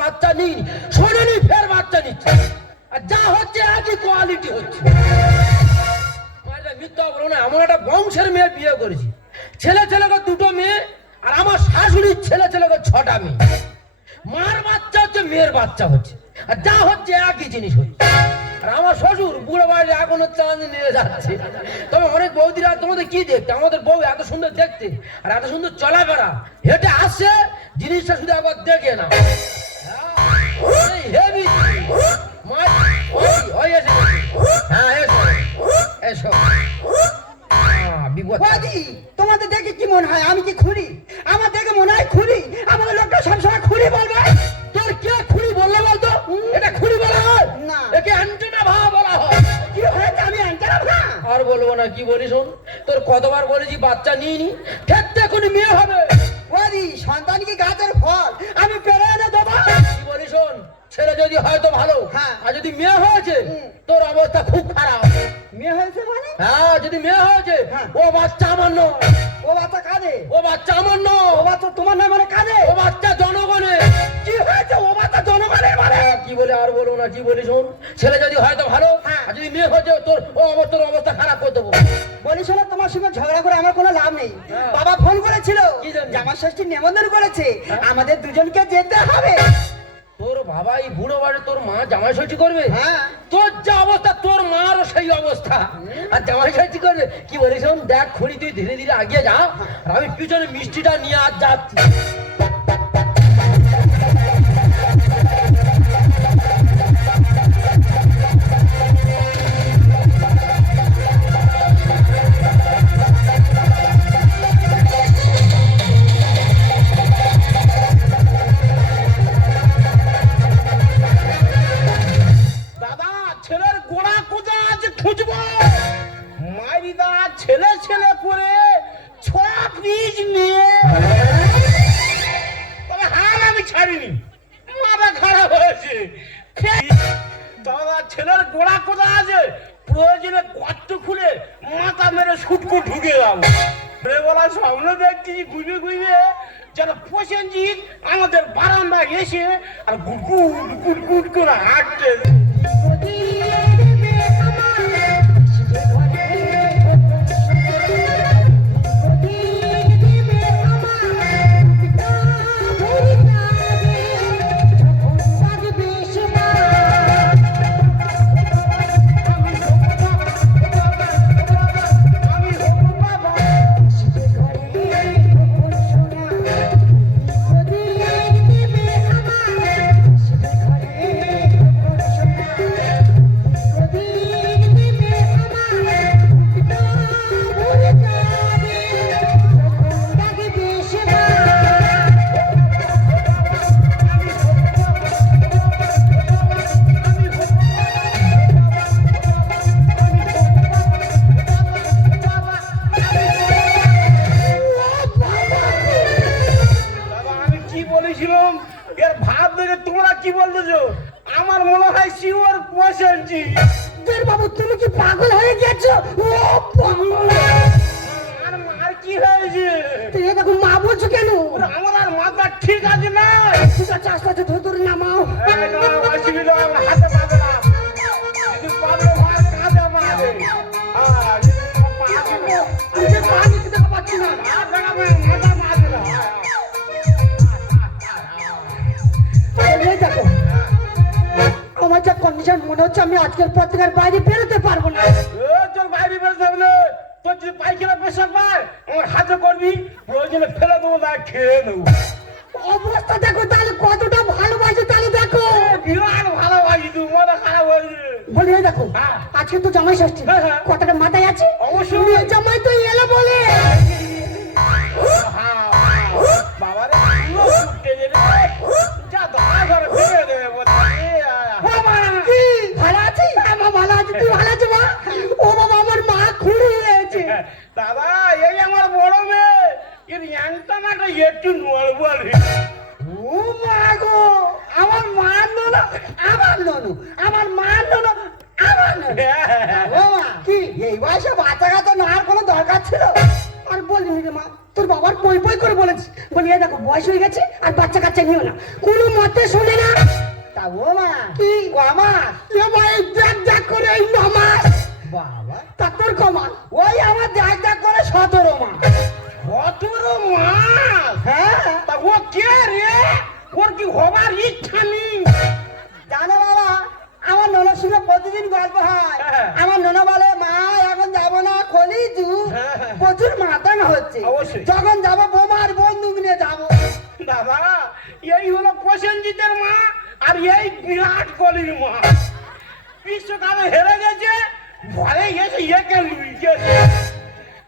বাচ্চা নিই, শোনেনি ফের বাচ্চা নিচ্ছে, আর যা হচ্ছে একই কোয়ালিটি হচ্ছে। মিথ্যা বলো না, এমন একটা বংশের মেয়ে বিয়ে করেছি, ছেলে ছেলেকে দুটো মেয়ে, আর আমার শাশুড়ির ছেলে ছেলেকে 6টা মেয়ে। মার বাচ্চা হচ্ছে, মেয়ের বাচ্চা হচ্ছে, আর যা হচ্ছে একই জিনিস হচ্ছে। আর আমার শ্বশুর বুড়ো বাড়ি এখনো চাঁদ নিয়ে যাচ্ছে। তবে অনেক বৌদিরা তোমাদের কি দেখতে, আমাদের বউ এত সুন্দর দেখতে আর এত সুন্দর চলাফেরা, হেঁটে আসছে, জিনিসটা শুধু একবার দেখে না। হেভি তোমাদের দেখে কি মনে হয় আমি কি খুঁড়ি? আমার দেখে মনে হয় খুঁড়ি। আমাদের লোকটা সবসময় খুঁড়ি বলবে। তোর কে খুঁড়ি বললো বলতো? এটা খুঁড়ি বলা হয় না, একে অ্যান্টেনা ভাব বলা হয়। কি হয়েছে? আমি অ্যান্টেনা ভাব আর বলবো না, কি বলি শোন, তোর কতবার বলেছি বাচ্চা নিয়ে নি, ক্ষেত্রে এখনই মেয়ে হবে। ওদি সন্তান কি গাছের ফল, আমি পেরে এনে দেবো। কি বলি শোন, ছেলে যদি হয় তো ভালো, হ্যাঁ। আর যদি মেয়ে হয়েছে তোর অবস্থা খুব খারাপ। মেয়ে হয়েছে মানে? হ্যাঁ, যদি মেয়ে হয়েছে হ্যাঁ। ও বাচ্চা আমার নয়। ও বাচ্চা কাঁদে? ও বাচ্চা আমার ও নয়, বাচ্চা তোমার নয় মানে কাঁদে? ও বাচ্চা জনগণের। কি হয়েছে? ও বাচ্চা জনগণের মানে? কি বলে আর বলবো না, কি বলি শোন, ছেলে যদি হয় তো ভালো, হ্যাঁ। আর যদি মেয়ে হয়েছে তোর অবস্থা খারাপ করে দেবো। বলি শোনো, তোমার সঙ্গে ঝগড়া করে আমার কোনো লাভ নেই। হ্যাঁ। বাবা ফোন করেছিল, কি জন্য? জামাই ষষ্ঠী নিমন্ত্রণ করেছে, হ্যাঁ। আমাদের দুজনকে যেতে হবে। তোর বাবা এই বুড়ো বাড়ি তোর মা জামাই ষষ্ঠী করবে? হ্যাঁ। তোর যা অবস্থা তোর মারও সেই অবস্থা, আর জামাই ষষ্ঠী করবে? কি বলিস শোন, দেখ খুঁড়ি তুই ধীরে ধীরে আগিয়ে যা, আর আমি পিছনে মিষ্টিটা নিয়ে আজ যাচ্ছি। দাদা, ছেলের গোড়া কোথায় আছে খুঁজবো। মাইরিদা ছেলে ছেলে করে 6 পিস নিয়ে, তবে হাল আমি ছাড়িনি, মাথা খারাপ হয়েছে। দাদা, ছেলের গোড়া কোথায় আছে, প্রয়োজনে গর্ত খুলে মাথা মেরে সুটকো ঢুকে যাবো। বলা স্বপ্ন দেখছি ঘুরে ঘুরে যেন প্রসেনজিৎ আমাদের বারান্দায় এসে আর গুড়গুড় গুড়গুড় করে হাঁটছে। এর ভাব দেখে তোমরা কি বলতেছো? আমার মনে হয় শিওর প্রসেনজিৎ। বাবু, তুমি কি পাগল হয়ে গেছো? ও বাবা, আর মার কি হয়েছে? তুমি দেখো মা বলছো কেন? আমার আর মাথা ঠিক আছে না। ঠিক আছে, আস্তে আস্তে ধরে ধরে নামাও। অসুবিধা হাতে পাবে না, যদি পারলে মার কাঁধে মারে। আমি যে পা নিতে দেখা পাচ্ছি না। মাথা মারবে না। এই দেখো, আমার যা কন্ডিশন মনে হচ্ছে আমি আজকের পর থেকে আর বাইরে বেরোতে পারবো না। তোর বাইরে বেরোতে হবে না। তোর যদি পায়খানা পেশাব পায় আমার হাতে করবি, প্রয়োজনে ফেলে দেবো, না খেয়ে নেবো। অবস্থা দেখো তাহলে, কতটা ভালোবাসে তাহলে দেখো। বিরাট ভালোবাসি, তুই মনে খারাপ হয়েছে। বলি এই দেখো, হ্যাঁ। আজকে তো জামাই ষষ্ঠী, হ্যাঁ, হ্যাঁ। কথাটা মাথায় আছে? অবশ্যই। মেয়ে জামাই তো এলো বলে। বাবারে যা দয়া করে ফিরে দেবে বলতে। কি ভালো আছি? হ্যাঁ মা, ভালো আছি। তুই ভালো আছিস মা? ও বাবা, আমার মা খুঁড়ি হয়েছে। দাদা, এই আমার বড় মেয়ে, এর অ্যান্টানাটা একটু নড়বো। ও মা গো, আমার মা নন, আমার ননু, আমার মা নন, আমার ননু। ও মা, কি এই বয়সে বাচ্চা কাচ্চা নেওয়ার কোনো দরকার ছিল? আর বলিনি রে মা, তোর বাবার পই পই করে বলেছি, বলি এই দেখো বয়স হয়ে গেছে আর বাচ্চা কাচ্চা নিও না। কোনো মতে শোনে না। তা ও মা কি কমাস এ ভাই দেখ দেখ করে এই 9 মাস বাবা তা তোর কমাস ওই আমার দেখ দেখ করে 17 মাস 17 মাস হ্যাঁ তা ও কে রে ওর কি হবার ইচ্ছা নেই জানো বাবা আমার ননদ সঙ্গে প্রতিদিন গল্প হয় হ্যাঁ। আমার ননদ বলে মা এখন যাবো না কলিজু হ্যাঁ, হ্যাঁ। প্রচুর মাতানো হচ্ছে অবশ্যই। যখন যাবো বোমার বন্দুক নিয়ে যাবো দাদা এই হলো প্রসেনজিতের মা আর এই বিরাট কোহলির মা বিশ্বকাপে হেরে গেছে ভরে গেছে একে লুইয়েছে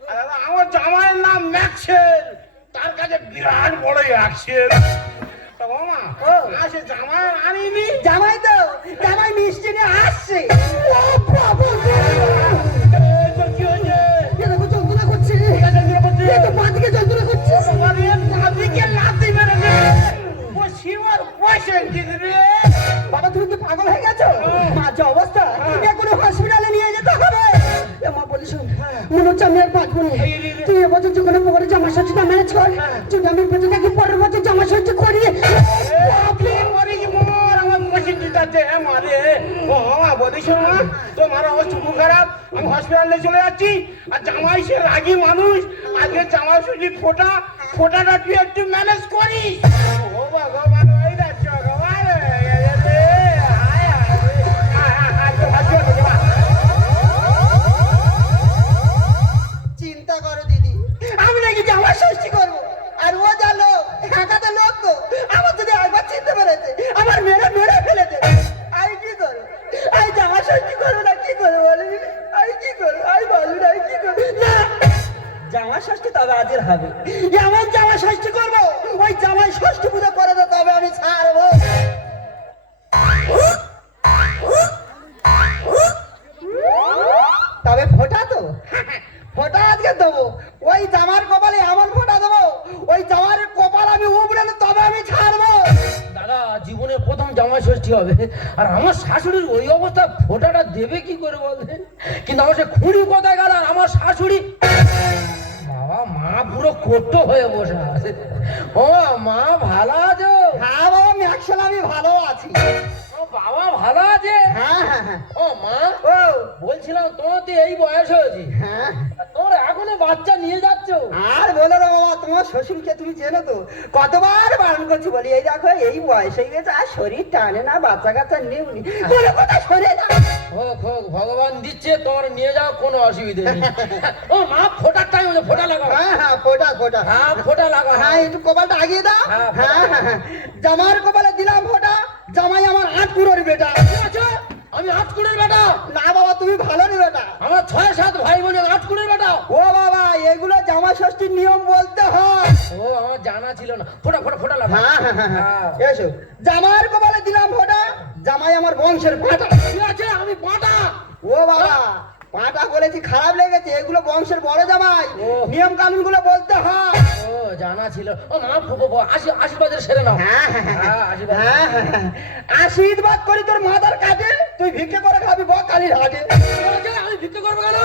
দাদা আমার জামাইয়ের নাম ম্যাক্সেল তার কাছে বিরাট বড় অ্যাকশন তা মামা ও। আসে জামাই আনিনি জামাই তো জামাই মিষ্টি নিয়ে আসছে ও বাবা এই তো কি হয়েছে এ দেখো যন্ত্রণা করছে এটা যন্ত্রণা করছে? এ তো পা দিকে যন্ত্রণা করছে বাবা রে, বাঁদিকে লাথি মেরেছে। ও শিওর প্রসেনজিৎ রে। বাবা তুমি কি পাগল হয়ে গেছো মা যে অবস্থা এখনো হসপিটালে নিয়ে যেতে হবে এ মা বলিস মনে হচ্ছে আমি আর বাঁচবো না তুই এবছর যখন পরে জামা ষষ্ঠীটা ম্যানেজ কর যদি আমি বেঁচে থাকি পরের বছর জামা ষষ্ঠী করিয়ে আপনি মরে কি মর, আমার প্রসেনজিৎ আছে, হ্যাঁ মারে। ও মামা, বলিস না, তোমার অবস্থা খুব খারাপ, আমি হসপিটালে চলে যাচ্ছি। আর জামাই সে রাগী মানুষ, আজকে জামা ষষ্ঠী ফোটাটা তুই একটু ম্যানেজ করিস। ও ভগবান, ওই দেখ ভগবান, এই রে, হায় হায় রে। আজকে হসপিটালে যাবা। চিন্তা করো দিদি আমি নাকি জামা ষষ্ঠী করবো আর ও জানো একাতে লোক তো আমার যদি একবার চিনতে পেরেছে আমার মেরে মেরে ফেলেছে আমি কি করবো আমি জামা ষষ্ঠী করবো না কি করবো বলে আমি কি করবো আমি বলবো না আমি কি করবো না জামা ষষ্ঠী তবে আজের হবে এমন জামা ষষ্ঠী করবো ওই জামাই ষষ্ঠী পুজো করে দে তবে আমি ছাড়বো তবে ফোটা তো ফোটা আজকে দেবো ওই জামার কপালে এমন ফোটা দেবো ওই জামার কপাল আমি উবড়ে তবে আমি ছাড়বো দাদা জীবনের প্রথম জামাই ষষ্ঠী হবে আর আমার শাশুড়ির ওই অবস্থা ফোটাটা দেবে কি করে বলতে কিন্তু আমার সে খুঁড়ি কোথায় গেল আর আমার শাশুড়ি বাবা মা পুরো কোট্টো হয়ে বসে আছে ও মা ভালো আছো হ্যাঁ বাবা ম্যাক্সেল আমি ভালো আছি ও বাবা ভালো আছে হ্যাঁ হ্যাঁ হ্যাঁ ও মা ও বলছিলাম তোমার তো এই বয়স হয়েছে হ্যাঁ তোমরা এখনো বাচ্চা নিয়ে যাচ্ছ আর বলো না বাবা তোমার শ্বশুরকে তুমি চেনো তো কতবার বারণ করছি বলি এই দেখো এই বয়স হয়ে গেছে আর শরীর টানে না বাচ্চা কাচ্চা নেউনি কোনো কথা শোনে না হোক হোক ভগবান দিচ্ছে তোমার নিয়ে যাও কোনো অসুবিধা নেই ও মা ফোটার টাইম হচ্ছে ফোটা লাগাও হ্যাঁ হ্যাঁ ফোটা ফোটা হ্যাঁ ফোটা লাগাও হ্যাঁ একটু কপালটা আগিয়ে দাও হ্যাঁ, হ্যাঁ হ্যাঁ হ্যাঁ জামার কপালে দিলাম ফোটা জামাই আমার 8 পুরোর বেটা ঠিক আছে আমি 8 কুড়ির বেটা না বাবা তুমি ভালো নি বেটা আমার 6-7 ভাই বোন 8 কুড়ির বেটা ও বাবা এগুলো জামা ষষ্ঠীর নিয়ম বলতে হয় ও আমার জানা ছিল না ফোটা ফোটা ফোটা লাগাও হ্যাঁ হ্যাঁ হ্যাঁ হ্যাঁ। এসো জামার কপালে দিলাম ফোটা জামাই আমার বংশের পাটা ঠিক আছে আমি পাটা ও বাবা পাটা বলেছি খারাপ লেগেছে এগুলো বংশের বড় জামাই ও। নিয়ম কানুন গুলো বলতে হয় ও জানা ছিল ও মা আশীর্বাদের সেরে নাও হ্যাঁ হ্যাঁ হ্যাঁ হ্যাঁ আশীর্বাদ হ্যাঁ, হ্যাঁ, হ্যাঁ। আশীর্বাদ করি তোর মাথার কাছে তুই ভিক্ষে করে খাবি বকালির হাটে ঠিক আছে, আমি ভিক্ষা করবো কেন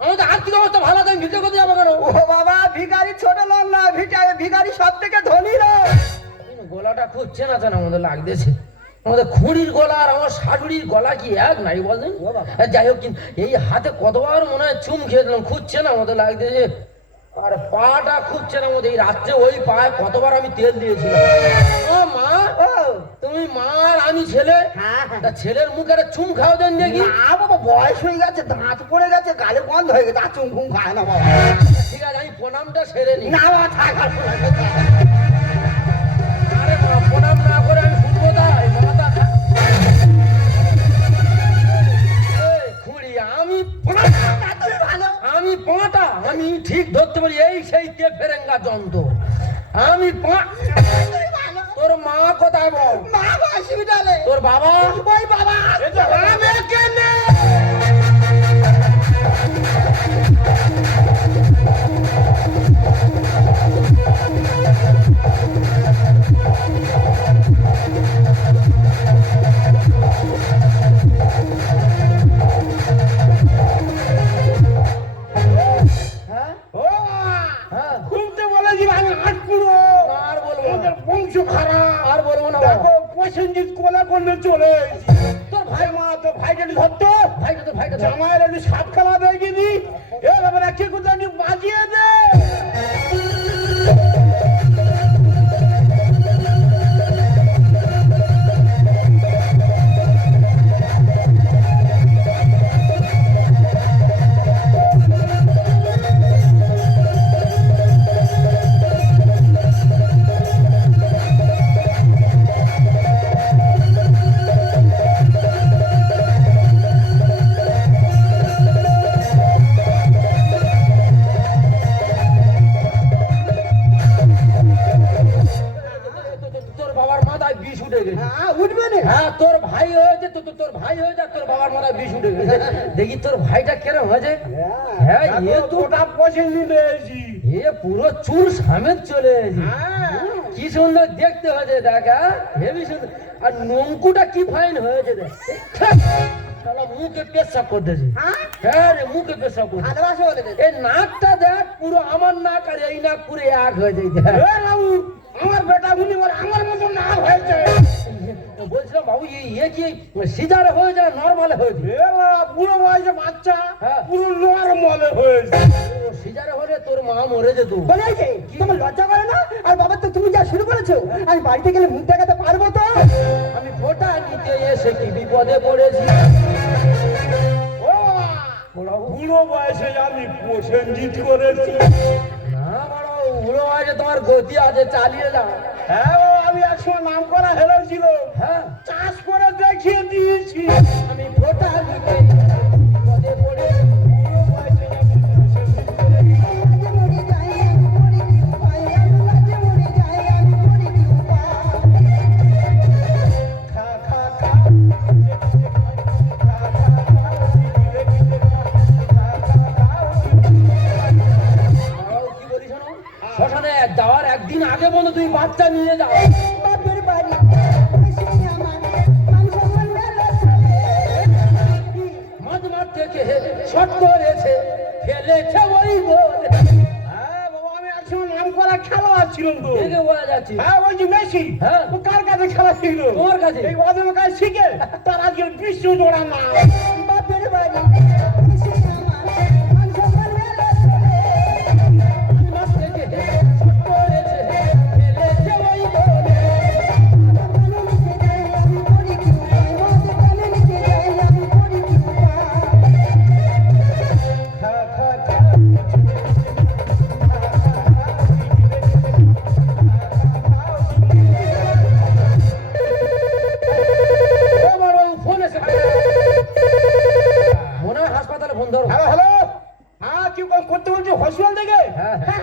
আমার তো আর্থিক অবস্থা ভালো আছে, আমি ভিক্ষা করতে যাবো কেন ও বাবা ভিখারি ছোট লোক না ভিখারি সব থেকে ধনী লোক কিন্তু গলাটা খুব চেনা চেনা আমাদের লাগতেছে আমাদের খুঁড়ির গলা আর আমার শাশুড়ির গলা কি এক নাই বলেন ও বাবা। যাই হোক কিন্তু এই হাতে কতবার মনে হয় চুম খেয়ে দিলাম খুব চেনা আমাদের লাগতেছে আর পাটা খুব চেনা আমাদের এই রাত্রে ওই পায়ে কতবার আমি তেল দিয়েছিলাম ও মা ও তুমি মা আর আমি ছেলে হ্যাঁ হ্যাঁ তা ছেলের মুখে একটা চুম খাও দেন দেখি না বাবা বয়স হয়ে গেছে দাঁত পড়ে গেছে গালে বন্ধ হয়ে গেছে আর চুম ঘুম খায় না বাবা ঠিক আছে আমি প্রণামটা সেরে নি না বাবা থাক আর শোনা আরে মা প্রণাম না করে আমি শুনবো তাই মাথা এই খুঁড়ি আমি তুমি ভালো আমি পাটা আমি ঠিক ধরতে পারি এই সেই তে ফেরেঙ্গা যন্ত্র আমি তুমি ভালো তোর মা কোথায় বল মা হসপিটালে তোর বাবা ওই বাবা আমি কেনে হ্যাঁ ও হ্যাঁ খুব তো বলেছি আমি 8 পুরো আর বলবো না আমাদের বংশ খারাপ আর বলবো না দেখো বাবা। পছন্দ প্রসেনজিৎ কোলা করলে চলে এসেছি। তোর ভাই মা তো ভাইটা ধরতো, ভাইটা জামাইয়ের একটু সাপ খেলা দেখিয়ে দি, এবার একে কোথাও একটু বাজিয়ে দে। তোর বাবার মাথায় বিষ উঠে গেছে। হ্যাঁ উঠবে না। হ্যাঁ তোর ভাই হয়েছে, তোর ভাই হয়েছে আর তোর বাবার মাথায় বিষ উঠে গেছে। দেখি তোর ভাইটা কেরম হয়েছে। হ্যাঁ এ তো ওটা প্রসেনজিৎ এসেছি। এ পুরো চুল সামেত চলে এসেছে। হ্যাঁ কি সুন্দর দেখতে হয়েছে দেখা, হেবি সুন্দর। আর নঙ্কুটা কি ফাইন হয়েছে দেখ। শালা মুখে পেশাব করতেছে। হ্যাঁ রে মুখে পেশাব করতেছে। ভালোবাসা বলে দে। এই নাকটা দেখ পুরো আমার নাক আর এই নাক পুরো এক হয়ে যায় দেখ। এ বাবু, আমার বেটা উনি বলে আমার মতো না হয়েছে। বলছিলাম বাবু এ কি সিজারে হয়েছে না নর্মালে হয়েছে? এ বাবা, বুড়ো বয়সে বাচ্চা হ্যাঁ। পুরো নরমালে হয়েছে। সিজারে হলে তোর মা মরে যেত। বলে এই যে, তোমার লজ্জা করে না? আর বাবা তো তুমি যা শুরু করেছো, আমি বাড়িতে গেলে মুখ দেখাতে পারবো তো? আমি ফোঁটা নিতে এসে কি বিপদে পড়েছি। ও বাবা, বুড়ো বয়সে আমি প্রসেনজিৎ করেছি। না বড় বুড়ো হয়েছে, তোমার গতি আছে, চালিয়ে যাও। হ্যাঁ ও, আমি একসময় নাম করা হেরো ছিল, হ্যাঁ চাষ করে দেখিয়ে দিয়েছি। আমি ফোঁটা নিতে বিপদে পড়েছি। বুড়ো বয়সে আমি প্রসেনজিৎ করেছি। খা খা খা বাবাও কি বলি শোনো, শ্মশানে যাওয়ার একদিন আগে বন্ধু তুমি বাচ্চা নিয়ে যাও। মাঝ মাঠ থেকে শট করেছে, ফেলেছে ওই গোল। হ্যাঁ বাবা, আমি একসময় নাম করা খেলোয়াড় ছিলাম তো। দেখে বোঝা যাচ্ছে। হ্যাঁ ওই যে মেসি, হ্যাঁ। ও কার কাছে খেলা ছিল? তোমার কাছে। এই ওদের কাছে শিখে তার আজকে বিশ্ব জোড়া না। মাঠ থেকে শট করেছে, ফেলেছে ওই গোল। খা খা খা আমার ওই ফোন এসে মনে হয় হাসপাতালে ফোন ধরো। হ্যালো হ্যালো, হ্যাঁ কি করতে বলছো? হসপিটাল থেকে? হ্যাঁ। হ্যাঁ,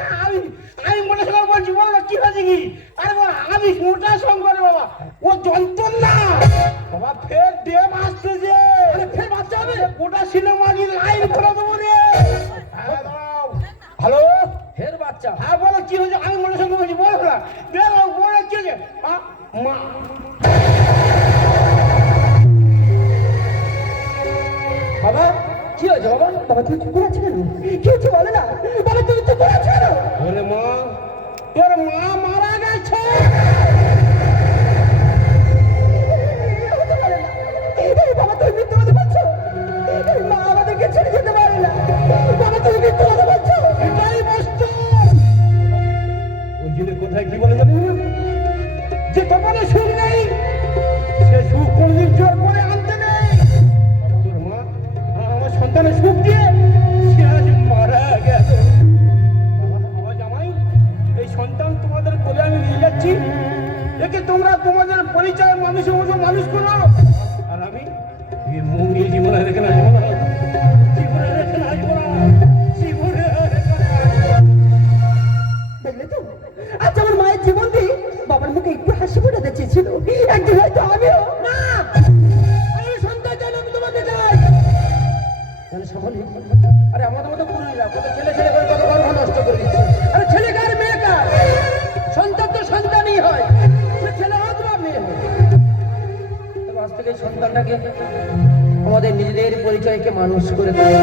আমি মনে সঙ্গে বলছি, বলো কি হয়েছে কি? আরে বাবা, আমি মোটা শঙ্করে বাবা, ও যন্ত্রণা বাবা, ফের ডেম আসতেছে। আরে ফের বাচ্চা হবে? গোটা সিনেমা লাইন করে দেবো রে। হ্যাঁ, দাঁড়াও। হ্যালো, ফের বাচ্চা। হ্যাঁ বলো কি হয়েছে? আমি মনে সঙ্গে বলছি, বলো না, বেরো, বলো কি হয়েছে? মা বাবা কি হয়েছে বাবা? বাবা তুমি চুপ করে আছো কেন? কি হচ্ছে বলে না? বাবা তুমি চুপ করে আছো কেন? বলে মা, তোর মা মারা গেছে। হতে পারে না। এই বাবা তুমি মিথ্যে কথা বলছো। এই মা আমাদেরকে ছেড়ে যেতে পারে না। বাবা তুমি মিথ্যে কথা বলছো। এটাই বাস্তব। ওই জন্য কোথায় কি বলে জানি না? যে কপালে সুখ নেই, সে সুখ কোনদিন জোর করে আনতে নেই। তোর মা আমার সন্তানের সুখ দিয়ে সে আজ মারা গেছে। বাবা জামাই, এই সন্তান তোমাদের কোলে আমি নিয়ে যাচ্ছি, একে তোমরা তোমাদের পরিচয় মানুষের মতো মানুষ করো। আর আমি এই মুখ নিয়ে জীবনে রেখে না আসবো না, জীবনে রেখে না আসবো না, জীবনে রেখে না আসবো না। দেখলে তো আজ আমার মায়ের জীবন দিয়ে বাবার মুখে একটু হাসি ফোটাতে চেয়েছিল, একদিন হয়তো আমিও না আমি সন্তান চাই না, আমি তোমাকে চাই। তাহলে সকলেই আরে আমাদের মতো পুরুষরা কত ছেলে ছেলে করে কত গর্ভ নষ্ট করে দিচ্ছে। আরে ছেলে কার মেয়ে কার? সন্তান তো সন্তানই হয়, সে ছেলে হোক বা মেয়ে হোক। তবে আজ থেকে এই সন্তানটাকে আমাদের নিজেদের পরিচয়কে মানুষ করে তোলে।